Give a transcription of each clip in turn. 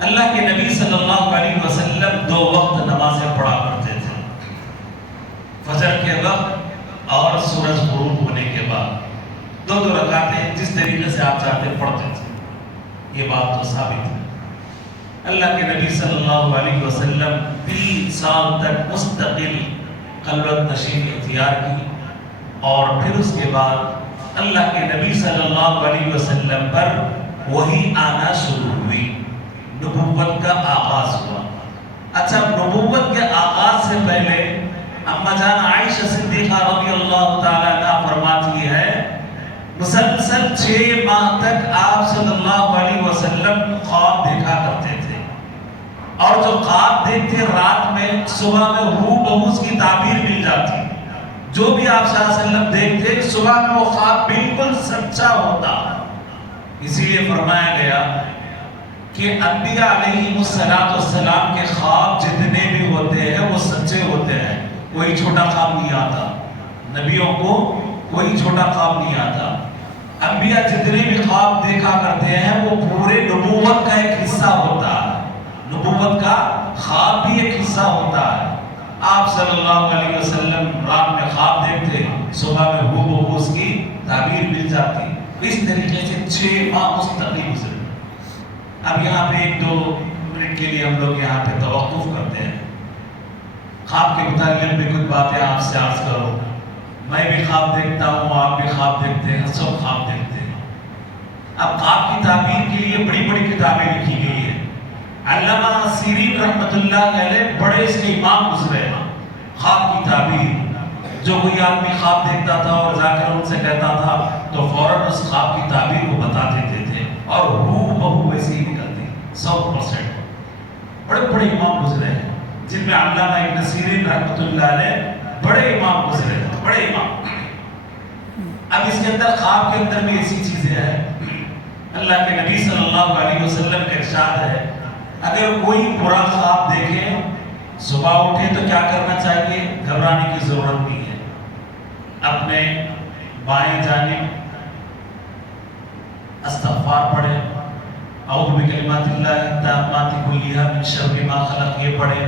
اللہ کے نبی صلی اللہ علیہ وسلم 2 وقت نمازیں پڑھا کرتے تھے، فجر کے وقت اور سورج غروب ہونے کے بعد 2 رکعتیں جس طریقے سے آپ چاہتے پڑھتے تھے۔ یہ بات تو ثابت ہے۔ اللہ کے نبی صلی اللہ علیہ وسلم 3 سال تک مستقل خلوت نشین اختیار کی، اور پھر اس کے بعد اللہ کے نبی صلی اللہ علیہ وسلم پر وحی آنا شروع ہوئی، نبوت کا آغاز ہوا۔ اچھا، نبوت کے آغاز سے پہلے اما جان عائشہ صدیقہ رضی اللہ تعالیٰ عنہ فرماتی ہے، مسلسل 6 ماہ تک آپ صلی اللہ علیہ وسلم خواب دیکھا کرتے تھے، اور جو خواب دیکھتے رات میں صبح میں ہو بہو اس کی تعبیر مل جاتی۔ جو بھی آپ صلی اللہ علیہ وسلم دیکھتے صبح میں وہ خواب بالکل سچا ہوتا۔ اسی لیے فرمایا گیا کہ انبیاء علیہ السلام کے خواب جتنے بھی ہوتے ہیں وہ سچے ہوتے ہیں، کوئی چھوٹا خواب نہیں آتا۔ نبیوں کو کوئی چھوٹا خواب نہیں آتا۔ انبیاء جتنے بھی خواب دیکھا کرتے ہیں وہ پورے نبوت کا ایک حصہ ہوتا ہے، نبوت کا خواب بھی ایک حصہ ہوتا ہے۔ آپ صلی اللہ علیہ وسلم رات میں خواب دیکھتے، صبح میں ہو بہو اس کی تعبیر مل جاتی۔ اس طریقے سے 6 ماہ مستقل گزرے۔ اب یہاں پہ 1-2 منٹ کے لیے ہم لوگ یہاں پہ توقف کرتے ہیں۔ خواب کے متعلق بھی کچھ باتیں آپ سے عرض کرو۔ میں بھی خواب دیکھتا ہوں، آپ بھی خواب دیکھتے ہیں، سب خواب دیکھتے ہیں۔ اب خواب کی تعبیر کے لیے بڑی بڑی کتابیں لکھی گئی ہیں۔ علامہ سیرین رحمۃ اللہ علیہ بڑے اس کے امام گزرے ہیں۔ خواب کی تعبیر، جو کوئی آدمی خواب دیکھتا تھا اور جا کر ان سے کہتا تھا تو فوراً اس خواب کی تعبیر کو بتا دیتے تھے، اور ہو بہو ویسے ہی نکلتی 100%۔ بڑے بڑے امام گزرے ہیں، جن میں علامہ ابن سیرین رحمۃ اللہ علیہ بڑے امام گزرے ہیں، بڑے امام۔ اب اس کے اندر خواب کے اندر بھی ایسی چیزیں ہیں۔ اللہ کے نبی صلی اللہ علیہ وسلم کا ارشاد ہے، اگر کوئی برا خواب دیکھے صبح اٹھے تو کیا کرنا چاہیے؟ گھبرانے کی ضرورت نہیں ہے۔ اپنے بائیں جانب استغفار پڑھے، اعوذ بکلمات اللہ التامات کلیہا من شر ما خلق، یہ پڑھے،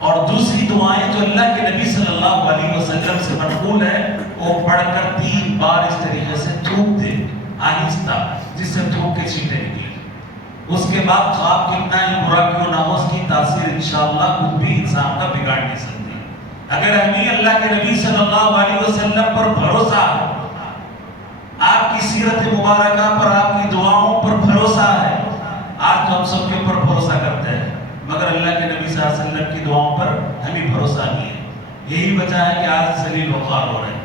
اور دوسری دعائیں جو اللہ کے نبی صلی اللہ علیہ وسلم سے منقول ہے وہ پڑھ کر 3 بار اس طریقے سے تھوک دے آہستہ، جس سے تھوک کے چھینٹے نکلے۔ اس کے بعد خواب کتنا ہی برا کیوں نہ ہو، اس کی تاثیر انشاءاللہ کچھ بھی انسان کا بگاڑ نہیں سکتی۔ اگر ہمیں اللہ کے نبی صلی اللہ علیہ وسلم پر بھروسہ ہے، آپ کی سیرت مبارکہ پر، آپ کی دعاؤں پر بھروسہ ہے، آج تو ہم سب کے اوپر بھروسہ کرتے ہیں، مگر اللہ کے نبی صلی اللہ علیہ وسلم کی دعاؤں پر ہمیں بھروسہ نہیں ہے۔ یہی وجہ ہے کہ آج ذلیل وخوار ہو رہے ہیں۔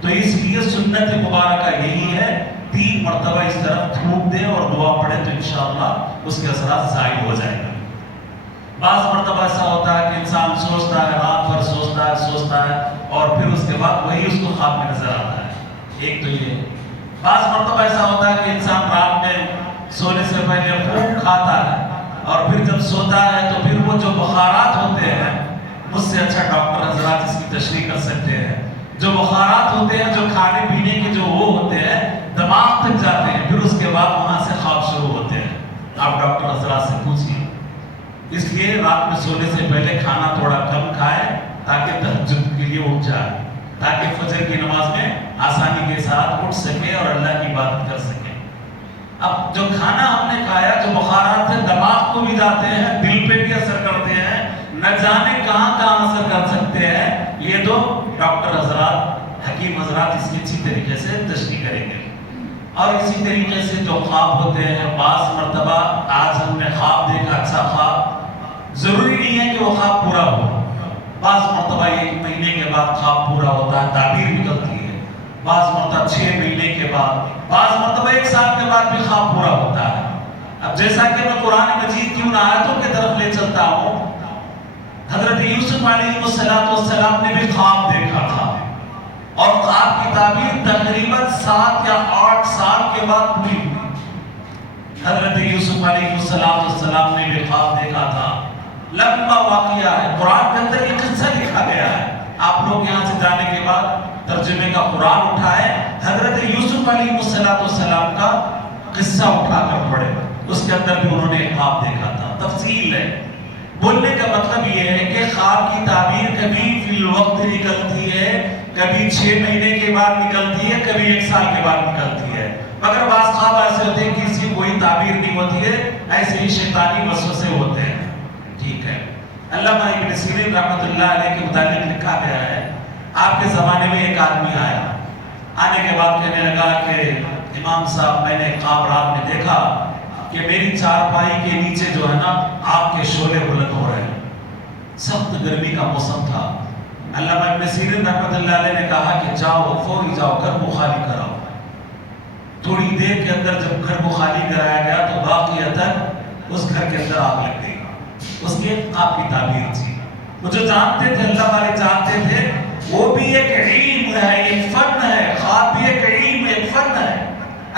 تو اس لیے سنت مبارکہ یہی ہے، 3 مرتبہ اس طرف تھوک دیں اور دعا پڑھیں تو انشاءاللہ اس کے اثرات زائد ہو جائیں گے۔ بعض مرتبہ ایسا ہوتا ہے کہ انسان سوچتا ہے، رات بھر سوچتا ہے اور پھر اس کے بعد وہی اس کو خواب میں نظر آتا ہے۔ ایک تو یہ، بعض مرتبہ ایسا ہوتا ہے کہ انسان رات میں سونے سے پہلے خوب کھاتا ہے اور پھر جب سوتا ہے تو پھر وہ جو بخارات ہوتے ہیں، مجھ سے اچھا ڈاکٹر حضرات اس کی تشریح کر سکتے ہیں، جو بخارات ہوتے ہیں، جو کھانے پینے کے جو وہ ہوتے ہیں، دماغ تک جاتے ہیں، پھر اس کے بعد وہاں سے خواب شروع ہوتے ہیں۔ آپ ڈاکٹر حضرات سے پوچھیے۔ اس لیے رات میں سونے سے پہلے کھانا تھوڑا کم کھائیں تاکہ تہجد کے لیے اٹھ جائے، تاکہ فجر کی نماز میں آسانی کے ساتھ اٹھ سکے اور اللہ کی عبادت کر سکے۔ اب جو کھانا ہم نے کھایا، جو بخارات ہیں، دماغ کو بھی جاتے ہیں، دل پہ بھی اثر کرتے ہیں، نہ جانے کہاں کہاں اثر کر سکتے ہیں۔ یہ تو ڈاکٹر حضرات، حکیم حضرات اس کی اچھی طریقے سے تشریح کریں گے۔ اور اسی طریقے سے جو خواب ہوتے ہیں، بعض مرتبہ آج ہم نے خواب دیکھا، اچھا خواب، ضروری نہیں ہے کہ وہ خواب پورا ہو۔ بعض مرتبہ 1 مہینے کے بعد خواب پورا ہوتا ہے، تعبیر نکلتی ہے، بعض مرتبہ 6 مہینے کے بعد، بعض مرتبہ 1 سال کے بعد بھی خواب پورا ہوتا ہے۔ اب جیسا کہ میں قرآن مجید کی ان آیتوں کی طرف لے چلتا ہوں، حضرت یوسف علیہ السلام نے بھی خواب دیکھا تھا، اور خواب کی تعبیر تقریباً 7 یا 8 سال کے بعد پوری ہوئی۔ حضرت یوسف علیہ السلام نے بھی خواب دیکھا تھا۔ لمبا واقعہ ہے، قرآن کے اندر یہ قصہ لکھا گیا ہے۔ آپ لوگ یہاں سے جانے کے بعد ترجمے کا قرآن اٹھائے، حضرت یوسف علیہ السلام کا قصہ اٹھا کر پڑھے، اس کے اندر بھی انہوں نے خواب دیکھا تھا۔ تفصیل ہے. بولنے کا مطلب یہ ہے کہ خواب کی تعبیر کبھی فی الوقت نکلتی ہے، کبھی 6 مہینے کے بعد نکلتی ہے، کبھی 1 سال کے بعد نکلتی ہے، مگر بعض خواب ایسے ہوتے ہیں کہ اس کی کوئی تعبیر نہیں ہوتی ہے، ایسے ہی شیطانی وسوسے ہوتے ہیں. ٹھیک ہے. علامہ ابن سیرین رحمۃ اللہ علیہ کے متعلق لکھا گیا ہے، آپ کے زمانے میں ایک آدمی آیا، آنے کے بعد کہنے لگا کہ امام صاحب میں نے خواب رات میں دیکھا کہ میری چارپائی کے نیچے جو ہے نا آگ کے شعلے بلند ہو رہے ہیں. سخت گرمی کا موسم تھا. علامہ ابن سیرین رحمۃ اللہ علیہ نے کہا کہ جاؤ فوری جاؤ گھر کو خالی کراؤ. تھوڑی دیر کے اندر جب گھر کو خالی کرایا گیا تو واقعتاً اس گھر کے اندر آگ لگ گئی. اس کی ایک خواب کی تعبیر تھی. وہ جو جانتے تھے اللہ والے جانتے تھے وہ بھی ایک علم ہے، ایک فن ہے. خواب بھی ایک علم، ایک فن ہے.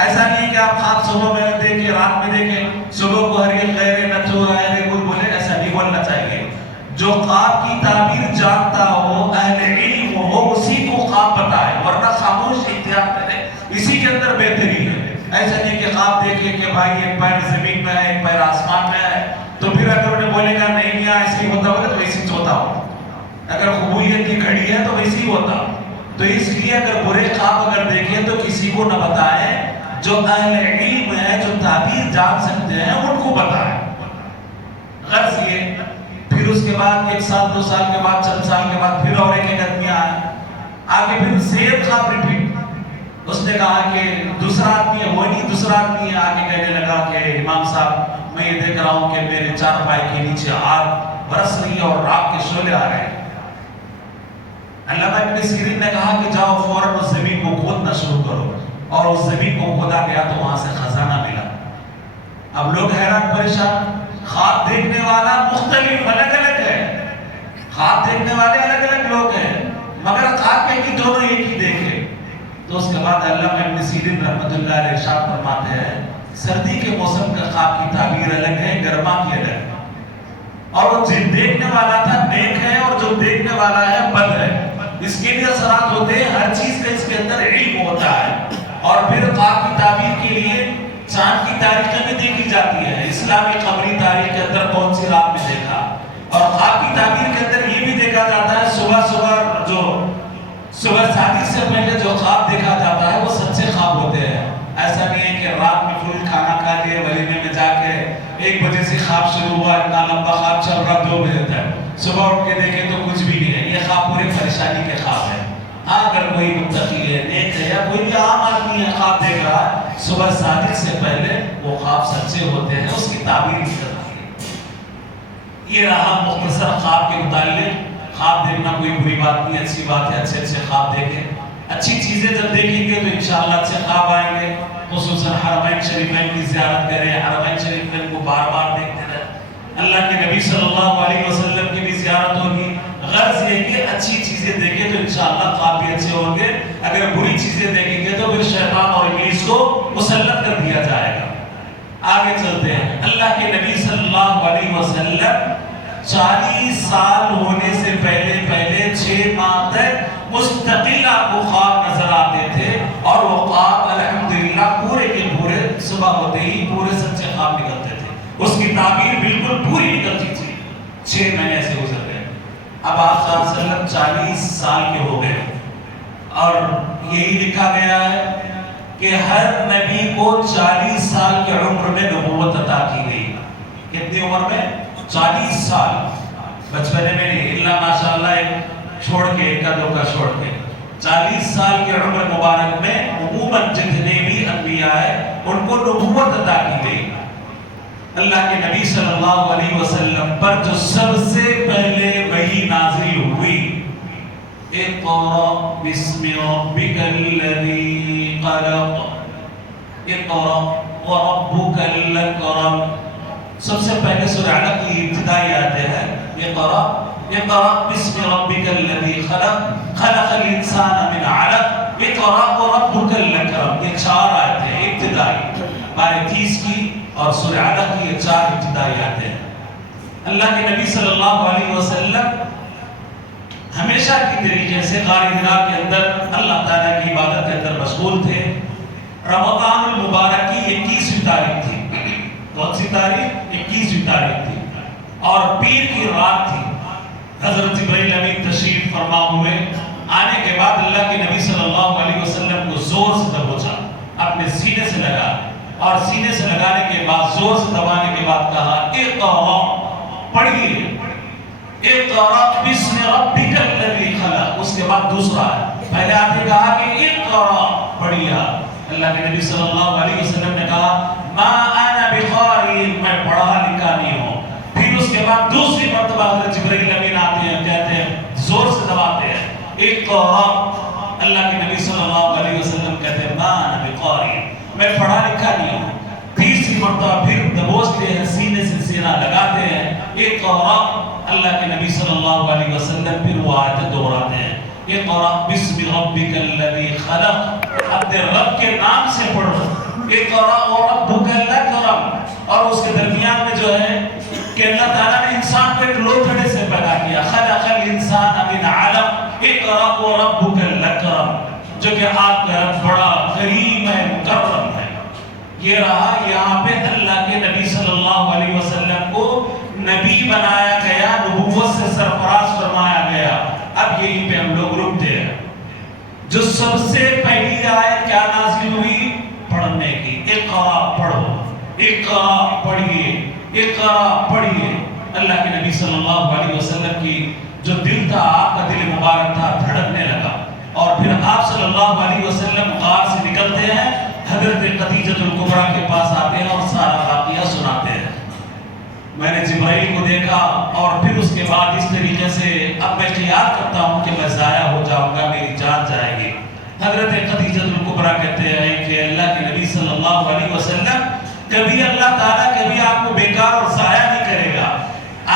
ایسا نہیں کہ آپ خواب صبح میں دیکھیں رات میں دیکھیں صبح کو ہر خیر نتو آئے کوئی بولے، ایسا نہیں بولنا چاہیے. جو خواب کی تعبیر جانتا ہو، اہل علم ہو، اسی کو خواب بتائے، ورنہ خاموش اختیار کرے، اسی کے اندر بہتری ہے. ایسا نہیں کہ خواب دیکھے کہ بھائی ایک پیر زمین میں ہے ایک پیر آسمان میں ہے، تو پھر اگر انہیں بولے گا نہیں میاں ایسے ہی ہوتا ہوگا تو ویسے ہوتا ہو. اگر قبولیت کی گھڑی ہے تو ویسے ہی ہوتا. تو اس لیے اگر برے خواب اگر دیکھیں تو کسی کو نہ بتائیں، جو اہل علم ہے جو تعبیر جان سکتے ہیں ان کو بتائیں. غرض یہ پھر اس کے بعد 1 سال 2 سال کے بعد چند سال کے بعد پھر اور ایک آدمی آیا، آگے پھر سیم خواب ریپیٹ. اس نے کہا کہ دوسرا آدمی ہے، وہ نہیں دوسرا آدمی ہے. آگے کہنے لگا کہ امام صاحب میں یہ دیکھ رہا ہوں کہ میرے چارپائی کے نیچے آگ برس رہی ہے اور آگ کے شعلے آ رہے ہیں. علامہ ابن سیرین نے کہا کہ جاؤ فوراً اس زمین کو کھودنا شروع کرو، اور اس زمین کو کھودا گیا تو وہاں سے خزانہ ملا. اب لوگ حیران پریشان، خواب دیکھنے والا مختلف الگ الگ ہے، خواب دیکھنے والے الگ الگ لوگ ہیں، مگر خواب کے کی دونوں ایک ہی دیکھے. تو اس کے بعد علامہ ابن سیرین رحمۃ اللہ علیہ ارشاد فرماتے ہیں سردی کے موسم کا خواب کی تعبیر الگ ہے، گرما کی الگ ہے. اور وہ جو دیکھنے والا تھا نیک ہے اور جو دیکھنے والا ہے بد ہے. اس کے بھی اثرات ہوتے ہیں، ہر چیز کا اس کے اندر علم ہوتا ہے. اور پھر خواب کی تعبیر کے لیے چاند کی تاریخیں بھی دیکھی جاتی ہے. اسلامی قمری تاریخ کے اندر کون سی رات میں دیکھا، اور خواب کی تعبیر کے اندر یہ بھی دیکھا جاتا ہے صبح شادی سے پہلے جو خواب دیکھا جاتا ہے وہ سچے خواب ہوتے ہیں. ایسا نہیں ہے کہ رات میں فل کھانا کھا لیے ولیمے میں جا کے 1 بجے سے خواب شروع ہوا، اتنا لمبا خواب چل رہا 2 بجے تک، صبح اٹھ کے دیکھیں تو کچھ بھی نہیں ہے. یہ خواب پورے پریشانی کے خواب ہے. ہاں اگر کوئی متقی ہے، نیک ہے، یا کوئی بھی عام آدمی ہے خواب دیکھ رہا ہے صبح شادی سے پہلے، وہ خواب سچے ہوتے ہیں، اس کی تعبیر نہیں کرتی ہے. یہ رہا مختصر خواب کے متعلق. خواب دیکھنا کوئی بری بات نہیں، اچھی بات ہے. اچھے اچھے خواب دیکھیں، اچھی چیزیں جب دیکھیں گے تو انشاءاللہ اچھے خواب آئیں گے. خصوصاً حرمین شریفین کی زیارت کریں، حرمین شریفین کو بار بار دیکھتے رہیں. اللہ کے نبی صلی اللہ علیہ وسلم کی بھی زیارت ہوگی. غرض یہ کہ اچھی چیزیں دیکھیں تو انشاءاللہ خواب بھی اچھے ہوں گے. اگر بری چیزیں دیکھیں گے تو پھر شیطان اور ابلیس کو مسلط کر دیا جائے گا. آگے چلتے ہیں. اللہ کے نبی صلی اللہ علیہ وسلم 40 سال ہونے سے پہلے 6 ماہ تک مستقل آپ کو خواب نظر آتے تھے، اور وہ خواب الحمدللہ پورے کے پورے صبح ہوتے ہی پورے سچے خواب نکلتے تھے. اس کی تعبیر بالکل پوری نکلتی تھی. 6 مہینے سے گزر گئے. اب آپ صلی اللہ علیہ وسلم 40 سال کے ہو گئے، اور یہی لکھا گیا ہے کہ ہر نبی کو 40 سال کی عمر میں نبوت عطا کی گئی. کتنی عمر میں؟ 40 سال. بچپنے میں نہیں، اللہ ماشاءاللہ ایک چھوڑ کے ایک دو کا چھوڑ کے 40 سال کی عمر مبارک میں عموماً جتنے بھی انبیاء ہیں ان کو نبوت عطا کی گئی. اللہ کے نبی صلی اللہ علیہ وسلم پر جو سب سے پہلے وحی نازل ہوئی، اقرأ بسم ربک الذی خلق، اقرأ وربک الاکرم. سب سے پہلے سورہ علق کی ابتدائی آیتیں ہیں اقرأ بسم ربک الذی خلق خلق الانسان من علق اقرأ وربک الاکرم. یہ 4 آیتیں ابتدائی، پارے 30 کی اور سورہ علق کی یہ 4 ابتدائی آیتیں ہیں. اللہ کے نبی صلی اللہ علیہ وسلم ہمیشہ کی طریقے سے غار حرا کے اندر اللہ تعالیٰ کی عبادت کے اندر مشغول تھے. رمضان المبارک کی 21ویں تاریخ تھی. کون سی تاریخ؟ 21ویں تاریخ تھی. کی رات تھی. حضرت جبرائیل امین تشریف فرما ہوئے. آنے کے بعد اللہ کے نبی صلی اللہ علیہ وسلم کو زور سے دبوچا, اپنے سینے سے لگا, اور سینے سے لگانے کے بعد زور سے دبانے کے بعد کہا اقرأ, پڑھیے, اقرأ بسم ربک الذی خلق. اس کے بعد دوسرا ہے, پہلے آپ نے کہا کہ اقرأ, پڑھیے. اللہ کے نبی صلی اللہ علیہ وسلم نے کہا ما انا بقاری, میں پڑھا لکھا نہیں ہوں. پھر اس کے بعد دوسری مرتبہ حضرت جبرائیل امین آتے ہیں, کہتے ہیں, زور سے دباتے ہیں اقرأ. اللہ کے نبی صلی اللہ علیہ وسلم کہتے ہیں ما انا بقاری, میں پڑھا لکھا نہیں ہوں. تیسری مرتبہ پھر دبوچتے ہیں, سینے سے سینہ لگاتے ہیں اقرأ. اللہ کے نبی صلی اللہ علیہ وسلم پھر وہ آیت دہراتے ہیں اقرأ بسم ربک الذی خلق, اپنے رب کے نام سے پڑھو. اقرأ وربک الاکرم. اور اس کے درمیان میں جو ہے کہ اللہ تعالیٰ نے انسان کو ایک لوتھڑے سے پیدا کیا, خلق الانسان من علق. اقرأ وربک الاکرم, جو کہ آپ کا رب بڑا کریم ہے, مکرم ہے. یہ رہا یہاں پہ اللہ کے نبی صلی اللہ علیہ وسلم کو نبی بنایا گیا, نبوت سے سرفراز فرمایا گیا. اب یہیں پہ ہم لوگ رکتے ہیں. جو سب سے پہلی آیت کیا نازل ہوئی؟ پڑھنے کی. اقرأ, پڑھو, اقرأ, پڑھیے, اقرأ, پڑھیے. اللہ کے نبی صلی اللہ علیہ وسلم کی جو دل تھا, آپ کا دل مبارک تھا, دھڑکنے لگا. اور پھر آپ صلی اللہ علیہ وسلم غار سے نکلتے ہیں, حضرت خدیجہ الکبریٰ کے پاس آتے ہیں اور سارا واقعہ سناتے ہیں. میں نے جبرائیل کو دیکھا اور پھر اس کے بعد اس طریقے سے اب میں خیال کرتا ہوں کہ میں ضائع ہو جاؤں گا, میری جان جائے گی. حضرت خدیجہ الکبریٰ کہتے ہیں کہ اللہ کے نبی صلی اللہ علیہ وسلم, کبھی اللہ تعالیٰ کبھی آپ کو بیکار اور ضائع نہیں کرے گا.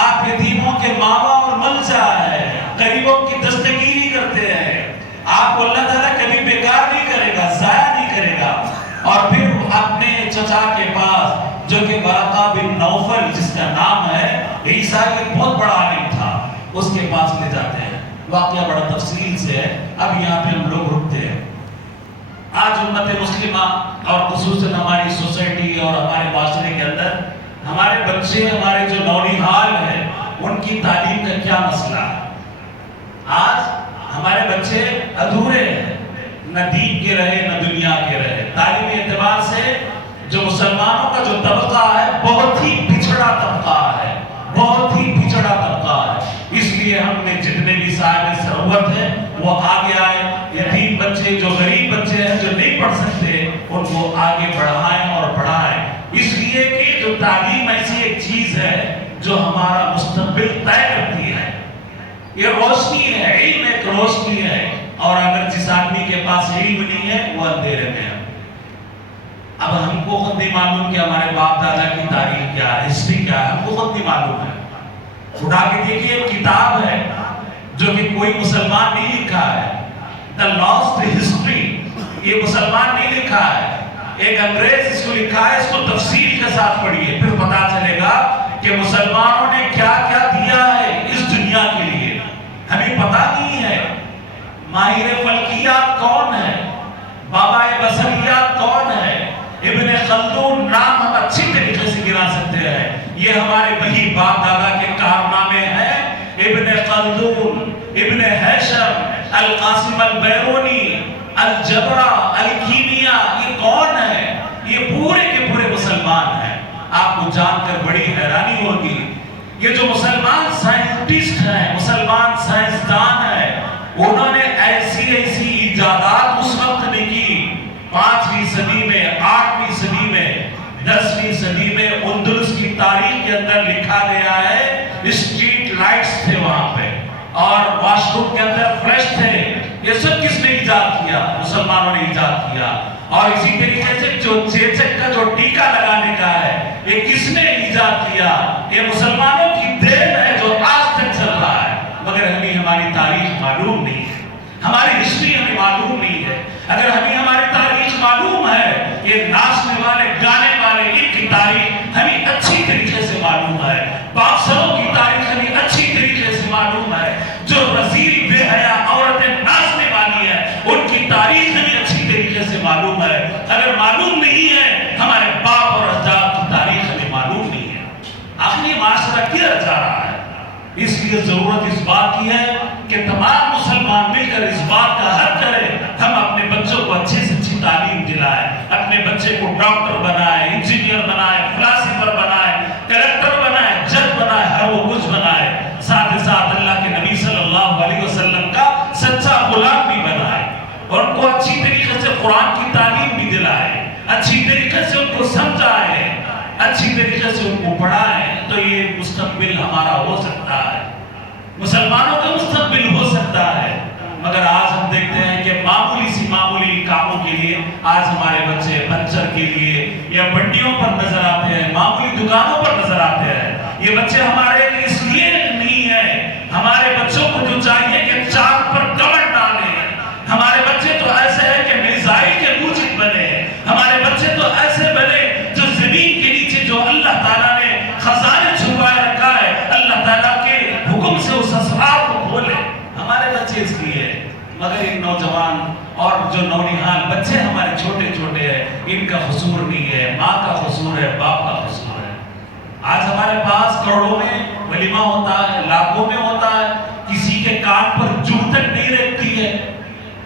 آپ یتیموں کے ماما اور ملجا ہے, غریبوں کی دستگیری کرتے ہیں. آپ کو اللہ تعالیٰ کبھی بیکار نہیں کرے گا, ضائع نہیں کرے گا. اور پھر اپنے چچا کے پاس جو کہ ورقہ بن نوفل جس کا نام ہے, عیسیٰ ایک بہت بڑا عالم تھا, اس کے پاس لے جاتے ہیں. واقعہ بڑا تفصیل سے ہے, اب یہاں پہ ہم لوگ رکتے ہیں. آج امت مسلمہ اور خصوصاً ہماری سوسائٹی اور ہمارے معاشرے کے اندر ہمارے بچے, ہمارے جو نوجوان ہیں, ان کی تعلیم کا کیا مسئلہ ہے؟ آج ہمارے بچے ادھورے ہیں, نہ دین کے رہے نہ دنیا کے رہے. تعلیمی اعتبار سے جو مسلمانوں کا جو طبقہ ہے بہت ہی پچھڑا طبقہ ہے, بہت ہی پچھڑا طبقہ ہے. اس لیے ہم نے جتنے بھی صاحب ثروت ہیں وہ آگے آئے. یتیم بچے, جو غریب بچے ہیں, جو نہیں پڑھ سکتے, ان کو آگے بڑھائیں اور پڑھائیں. اس لیے کہ جو تعلیم ایسی ایک چیز ہے جو ہمارا مستقبل طے کرتی ہے. یہ روشنی ہے, علم ایک روشنی ہے, اور اگر جس آدمی کے پاس علم نہیں ہے وہ اندھیرے میں ہے. اب ہم کو خود نہیں معلوم کہ ہمارے باپ دادا کی تاریخ کیا ہے, ہسٹری کیا ہے, ہم کو خود نہیں معلوم ہے. اٹھا کے دیکھیے ایک کتاب ہے جو کہ کوئی مسلمان نہیں لکھا ہے, The Lost History. یہ مسلمان نہیں لکھا ہے, ایک انگریز اس کو لکھا ہے. اس کو تفصیل کے ساتھ پڑھیے, پھر پتا چلے گا کہ مسلمانوں نے کیا کیا دیا ہے اس دنیا کے لیے. ہمیں پتا نہیں ہے ماہر فلکیات کون ہے, بابا بصریات کون ہے. ابن خلدون نام ہم اچھی طریقے سے گنا سکتے ہیں, یہ ہمارے وہی باپ دادا کے کارنامے ہیں. ابن خلدون, ابن ہیشم, القاسم البیرونی, الجبرا, الکیمیا, یہ کون ہے؟ یہ پورے کے پورے مسلمان ہیں. آپ کو جان کر بڑی حیرانی ہوگی, یہ جو مسلمان سائنٹسٹ ہیں, مسلمان سائنسدان ہیں, انہوں نے ایسی ایسی ایجادات اس وقت نہیں کی. 5ویں صدی میں, 8ویں صدی میں, 10ویں صدی میں اندلس کی تاریخ کے اندر لکھا گیا ہے اسٹریٹ لائٹس تھے وہاں پہ, اور واش روم کے اندر فلش تھے. یہ سب کس نے ایجاد کیا؟ مسلمانوں نے ایجاد کیا. اور اسی طریقے سے جو چیچک کا جو ٹیکا لگانے کا ہے, یہ کس نے ایجاد کیا؟ یہ مسلمانوں کی دین ہے جو آج تک چل رہا ہے. مگر ہمیں ہماری تاریخ معلوم نہیں ہے, ہماری ہسٹری ہمیں معلوم نہیں ہے. اگر ہمیں ہماری تاریخ معلوم ہے, یہ ناچنے والے, گانے والے, ان کی تاریخ ہمیں اچھی طریقے سے معلوم ہے. باکسروں کی تاریخ ہمیں اچھی طریقے سے معلوم ہے. جو رذیل بے حیا عورتیں ناچنے والی ہیں, ان کی تاریخ ہمیں اچھی طریقے سے معلوم ہے. اگر معلوم نہیں ہے, ہمارے باپ اور اجداد کی تاریخ ہمیں معلوم نہیں ہے. آخر یہ معاشرہ کدھر جا رہا ہے؟ اس لیے ضرورت اس بات کی ہے کہ تمام مسلمان مل کر اس بات کا حل کریں، ہم اپنے بچوں کو اچھی سے اچھی تعلیم دلائیں، اپنے بچے کو ڈاکٹر بنائیں، انجینئر بنائیں، فلاسفر بنائیں، کلیکٹر بنائیں، جج بنائیں، ہر وہ کچھ بنائیں، ساتھ ہی ساتھ اللہ کے نبی صلی اللہ علیہ وسلم کا سچا غلام بھی بنائیں، اور ان کو اچھی طریقے سے قرآن کی تعلیم بھی دلائیں، اچھی طریقے سے ان کو سمجھائیں، اچھی طریقے سے ان کو پڑھائیں، تو یہ مستقبل ہمارا ہو سکتا ہے، مسلمانوں کا مستقبل ہو سکتا ہے۔ مگر آج ہم دیکھتے ہیں کہ معمولی کاموں کے لیے آج ہمارے بچے پنچر کے لیے یا بنڈیوں پر نظر آتے ہیں، معمولی دکانوں پر نظر آتے ہیں۔ یہ بچے ہمارے لیے اس لیے نہیں ہے، ہمارے بچوں کو جو چاہیے کہ چاند پر کمر ڈالیں، ہمارے بچے تو ایسے ہیں کہ میزائل کے موجد بنے، ہمارے بچے تو ایسے بنے جو زمین کے نیچے جو اللہ تعالیٰ نے خزانے چھپائے رکھا ہے، اللہ تعالیٰ کے حکم سے اس اسرار کو کھولے، ہمارے بچے اس لیے ہیں۔ مگر ایک نوجوان اور جو نونہال بچے ہمارے چھوٹے چھوٹے ہیں، ان کا قصور نہیں ہے، ماں کا قصور ہے، باپ کا قصور ہے۔ آج ہمارے پاس کروڑوں میں ولیمہ ہوتا ہے، لاکھوں میں ہوتا ہے، کسی کے کان پر جوں تک نہیں رکھتی ہے،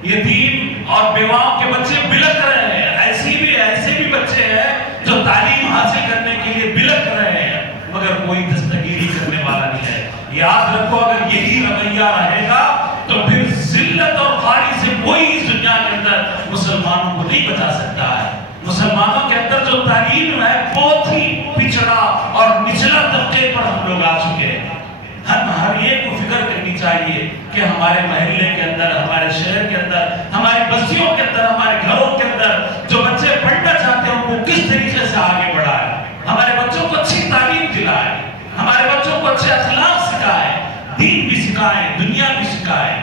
یتیم اور بیواؤں کے بچے بلک رہے ہیں، ایسے بھی بچے ہیں جو تعلیم حاصل کرنے کے لیے بلک رہے ہیں، مگر کوئی دستگیری کرنے والا نہیں ہے۔ یاد رکھو اگر یہی رویہ رہے گا تو پھر ذلت اور خواری سے کوئی اس دنیا کے اندر مسلمانوں کو نہیں بچا سکتا ہے۔ مسلمانوں کے اندر جو تعلیم ہے بہت ہی پچھڑا اور نچلا طبقے پر ہم لوگ آ چکے ہیں۔ ہم ہر ایک کو فکر کرنی چاہیے کہ ہمارے محلے کے اندر، ہمارے شہر کے اندر، ہماری بستیوں کے اندر، ہمارے گھروں کے اندر جو بچے پڑھنا چاہتے ہیں ان کو کس طریقے سے آگے بڑھائیں، ہمارے بچوں کو اچھی تعلیم دلائیں، ہمارے بچوں کو اچھے اخلاق سکھائیں، دین بھی سکھائیں، دنیا بھی سکھائیں۔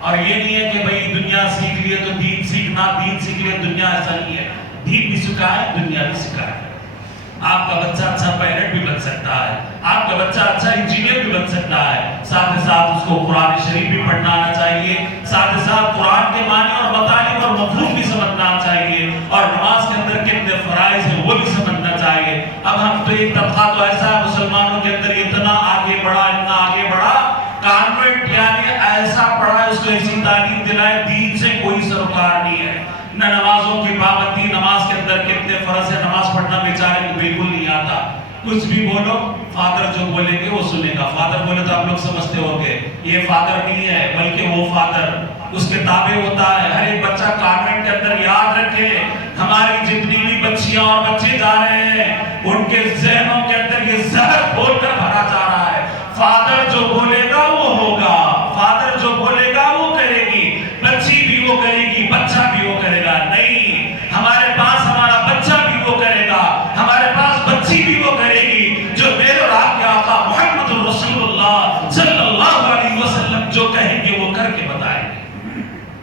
اور یہ نہیں ہے کہ بھئی دنیا سیکھ لیے تو دین سیکھنا، دین سیکھ لیے دنیا، ایسا نہیں ہے، دین بھی سکھائیں، دنیا بھی سکھائیں۔ آپ کا بچہ اچھا پائلٹ بھی بن سکتا ہے، آپ کا بچہ اچھا انجینئر بھی بن سکتا ہے، ساتھ ہی ساتھ اس کو قرآن شریف بھی پڑھنا آنا چاہیے، ساتھ ہی ساتھ قرآن کے معنی اور مطالب اور مفہوم بھی سمجھنا چاہیے، اور نماز کے اندر کتنے فرائض ہیں وہ بھی سمجھنا چاہیے۔ اب ہم تو ایک طبقہ تو ایسا ہے مسلمانوں کے اندر اتنا آگے بڑھا کانوینٹ یعنی ایسا پڑھا اس کو ایسی تعلیم دلائے، دین سے کوئی سروکار نہیں ہے، نہ نمازوں کی پابندی، نماز کے اندر کتنے فرض ہے، نماز پڑھنا بیچارے کو بالکل نہیں آتا، کچھ بھی بولو فادر جو بولیں گے وہ سنے گا، فادر بولے تو آپ لوگ سمجھتے ہو گے یہ فادر نہیں ہے بلکہ وہ فادر اس کے تابع ہوتا ہے۔ ہر ایک بچہ کانوینٹ کے اندر یاد رکھے، ہماری جتنی بھی بچیاں اور بچے جا رہے ہیں ان کے ذہنوں کے اندر یہ زہر کھول کر بھرا جا رہا ہے، فادر جو بولے گا وہ ہوگا، فادر جو بولے گا وہ کرے گی، بچی بھی وہ کرے گی، بچہ بھی وہ کرے گا، نہیں، ہمارے پاس ہمارا بچہ بھی وہ کرے گا، ہمارے پاس بچی بھی وہ کرے گی جو میرے اور آپ کے آقا محمد رسول اللہ صلی اللہ علیہ وسلم جو کہیں گے وہ کر کے بتائیں گے۔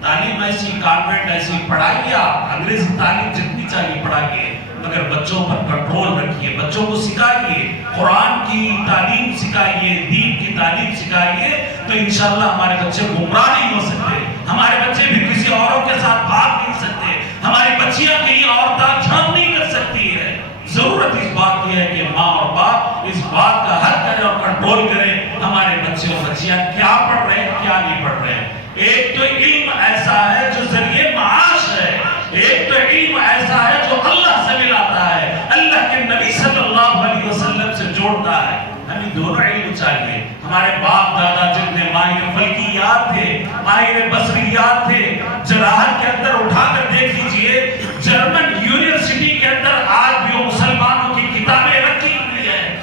تعلیم ایسی، کانوینٹ ایسی، پڑھائیے آپ انگریزی تعلیم جتنی چاہیے پڑھائیے، مگر بچوں پر کنٹرول رکھیے، بچوں کو سکھائیے، قرآن کی تعلیم سکھائیے، دین کی تعلیم سکھائیے، تو انشاءاللہ ہمارے بچے گمراہ نہیں ہو سکتے، ہمارے بچے بھی کسی اوروں کے ساتھ بھاگ نہیں سکتے، ہماری بچیاں کہیں اور کام نہیں کر سکتی ہے۔ ضرورت اس بات کی ہے کہ ماں اور باپ اس بات کا حل کریں اور کنٹرول کریں ہمارے بچے اور بچیاں کیا پڑھ رہے ہیں، کیا نہیں پڑھ رہے ہیں۔ ایک تو علم ایسا ہے جو ذریعے معاش ہے، ایک تو علم ایسا ہے جو اللہ سے ملاتا ہے، اللہ کے نبی صلی اللہ علیہ وسلم سے جوڑتا ہے۔ ہمیں دونوں علم چاہیے۔ ہمارے باپ دادا جتنے ماہر فلکیات تھے، ماہر بصریات تھے، جراحت کے اندر اٹھا کر دیکھ لیجئے، جرمن یونیورسٹی کے اندر آج بھی وہ مسلمانوں کی کتابیں رکھی ہوئی ہیں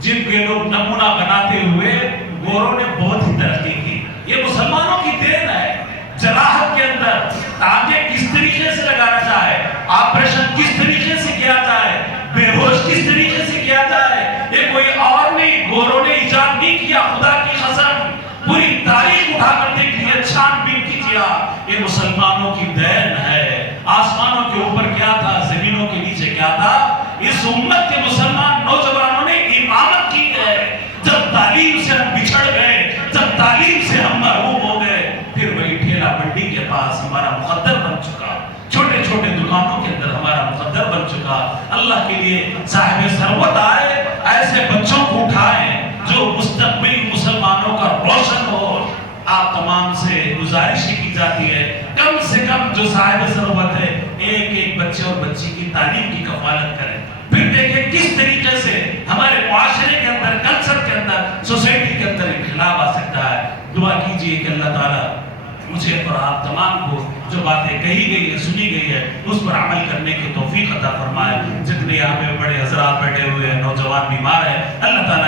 جن کے لوگ نمونہ بناتے ہوئے گوروں نے بہت ہی ترقی کی۔ یہ مسلمانوں کی دین ہے۔ جراحت کے اندر ٹانگیں کس طریقے سے لگانا چاہے، آپریشن کس طریقے سے کیا جائے، بے ہوش کس طریقے سے کیا جائے، یہ کوئی اور نہیں، گوروں نے ایجاد نہیں کیا، خدا کی قسم پوری تاریخ اٹھا کر دیکھ لیے، چھان بین کیجیے، یہ مسلمانوں کی دین ہے۔ آسمانوں کے اوپر کیا تھا، زمینوں کے نیچے کیا تھا، اس امت کے مسلمان نوجوانوں نے امامت کی ہے۔ جب تعلیم سے ہم بچھڑ گئے، جب تعلیم سے ہم محروم ہو گئے، پھر وہی ٹھیلا منڈی کے پاس ہمارا مقدر بن چکا، چھوٹے چھوٹے دکانوں کے اندر ہمارا مقدر بن چکا۔ اللہ کے لیے صاحب ثروت آئے، ایسے بچوں کو اٹھائیں جو مستقبل آپ تمام سے گزارش کی جاتی ہے کم سے کم جو صاحب ضرورت ہے ایک ایک بچے اور بچی کی تعلیم کی کفالت کریں. پھر دیکھیں کس طریقے سے ہمارے معاشرے کے اندر، کلچر کے اندر، سوسائٹی کے اندر انقلاب آ سکتا ہے. دعا کیجئے کہ اللہ تعالیٰ مجھے اور آپ تمام کو جو باتیں کہی گئی ہے، سنی گئی ہے، اس پر عمل کرنے کی توفیق عطا فرمائے. جتنے یہاں پہ بڑے حضرات بیٹھے ہوئے ہیں، نوجوان بیمار ہیں، اللہ تعالیٰ